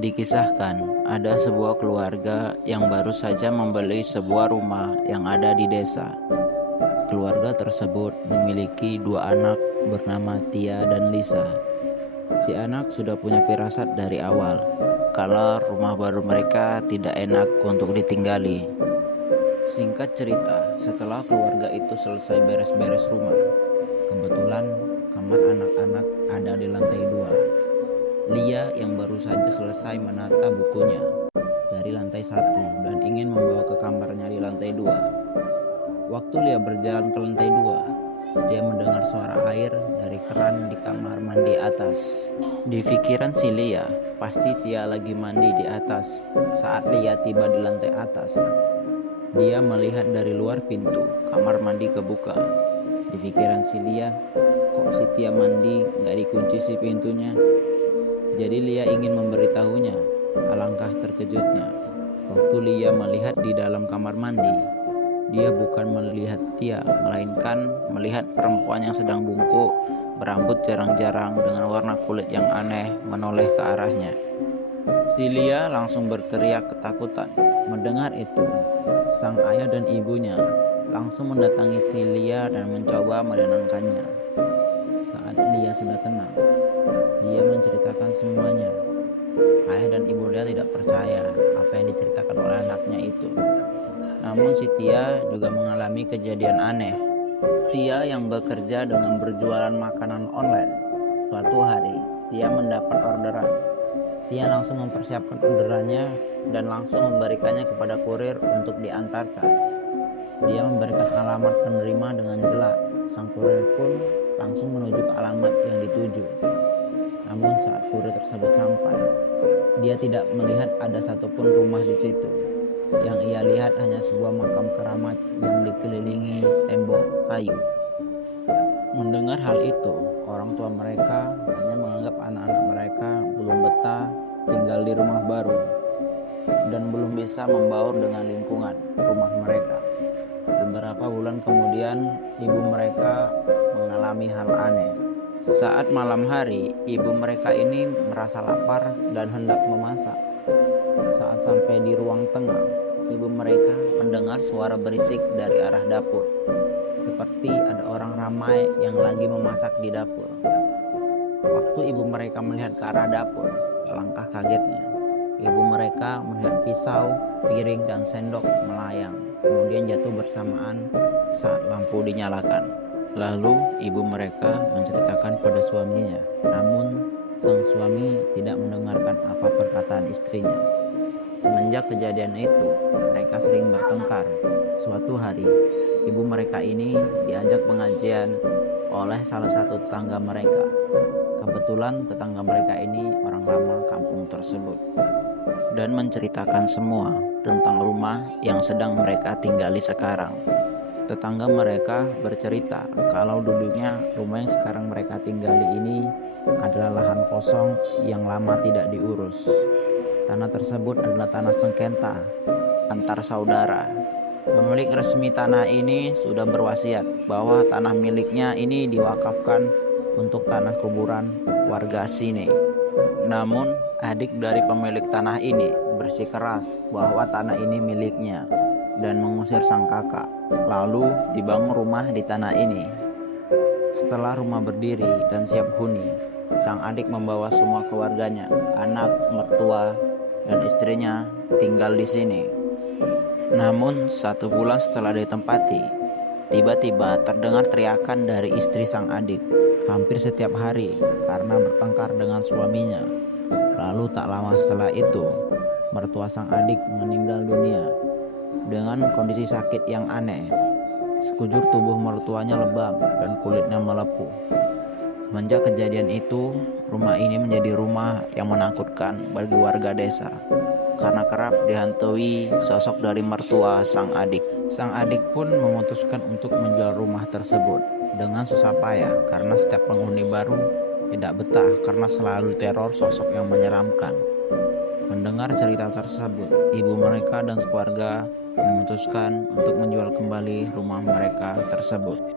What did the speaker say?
Dikisahkan, ada sebuah keluarga yang baru saja membeli sebuah rumah yang ada di desa. Keluarga tersebut memiliki dua anak bernama Tia dan Lisa. Si anak sudah punya firasat dari awal, kalau rumah baru mereka tidak enak untuk ditinggali. Singkat cerita, setelah keluarga itu selesai beres-beres rumah, kebetulan kamar anak-anak ada di lantai 2. Lia yang baru saja selesai menata bukunya dari lantai 1 dan ingin membawa ke kamarnya di lantai 2. Waktu Lia berjalan ke lantai 2, dia mendengar suara air dari keran di kamar mandi atas. Di pikiran si Lia, pasti Tia lagi mandi di atas. Saat Lia tiba di lantai atas, dia melihat dari luar pintu kamar mandi kebuka. Di pikiran si Lia, kok si Tia mandi gak dikunci si pintunya? Jadi Lia ingin memberitahunya. Alangkah terkejutnya waktu Lia melihat di dalam kamar mandi. Dia bukan melihat Tia, melainkan melihat perempuan yang sedang bungkuk, berambut jarang-jarang dengan warna kulit yang aneh menoleh ke arahnya. Si Lia langsung berteriak ketakutan. Mendengar itu, sang ayah dan ibunya langsung mendatangi si Lia dan mencoba menenangkannya. Saat Lia sudah tenang, dia menceritakan semuanya. Ayah dan ibu Lia tidak percaya apa yang diceritakan oleh anaknya itu. Namun si Tia juga mengalami kejadian aneh. Tia yang bekerja dengan berjualan makanan online. Suatu hari, Tia mendapat orderan. Tia langsung mempersiapkan orderannya dan langsung memberikannya kepada kurir untuk diantarkan. Dia memberikan alamat penerima dengan jelas. Sang kurir pun langsung menuju ke alamat yang dituju. Namun saat kurir tersebut sampai, dia tidak melihat ada satupun rumah di situ. Yang ia lihat hanya sebuah makam keramat yang dikelilingi tembok kayu. Mendengar hal itu, orang tua mereka hanya menganggap anak-anak mereka belum betah tinggal di rumah baru dan belum bisa membaur dengan lingkungan rumah mereka. Beberapa bulan kemudian, ibu mereka mengalami hal aneh. Saat malam hari, ibu mereka ini merasa lapar dan hendak memasak. Saat sampai di ruang tengah, ibu mereka mendengar suara berisik dari arah dapur. Seperti ada orang ramai yang lagi memasak di dapur. Waktu ibu mereka melihat ke arah dapur, alangkah kagetnya. Ibu mereka melihat pisau, piring, dan sendok melayang, kemudian jatuh bersamaan saat lampu dinyalakan. Lalu ibu mereka menceritakan pada suaminya, namun sang suami tidak mendengarkan apa perkataan istrinya. Semenjak kejadian itu, mereka sering bertengkar. Suatu hari, ibu mereka ini diajak pengajian oleh salah satu tetangga mereka. Kebetulan tetangga mereka ini orang lama kampung tersebut dan menceritakan semua tentang rumah yang sedang mereka tinggali sekarang. Tetangga mereka bercerita kalau dulunya rumah yang sekarang mereka tinggali ini adalah lahan kosong yang lama tidak diurus. Tanah tersebut adalah tanah sengketa antar saudara. Pemilik resmi tanah ini sudah berwasiat bahwa tanah miliknya ini diwakafkan untuk tanah kuburan warga sini. Namun, adik dari pemilik tanah ini bersikeras bahwa tanah ini miliknya dan mengusir sang kakak. Lalu dibangun rumah di tanah ini. Setelah rumah berdiri dan siap huni, sang adik membawa semua keluarganya, anak, mertua, dan istrinya tinggal di sini. Namun 1 bulan setelah ditempati, tiba-tiba terdengar teriakan dari istri sang adik hampir setiap hari karena bertengkar dengan suaminya. Lalu tak lama setelah itu, mertua sang adik meninggal dunia dengan kondisi sakit yang aneh. Sekujur tubuh mertuanya lebam dan kulitnya melepuh. Semenjak kejadian itu, rumah ini menjadi rumah yang menakutkan bagi warga desa karena kerap dihantui sosok dari mertua sang adik. Sang adik pun memutuskan untuk menjual rumah tersebut dengan susah payah karena setiap penghuni baru tidak betah karena selalu teror sosok yang menyeramkan. Mendengar cerita tersebut, ibu mereka dan sekeluarga memutuskan untuk menjual kembali rumah mereka tersebut.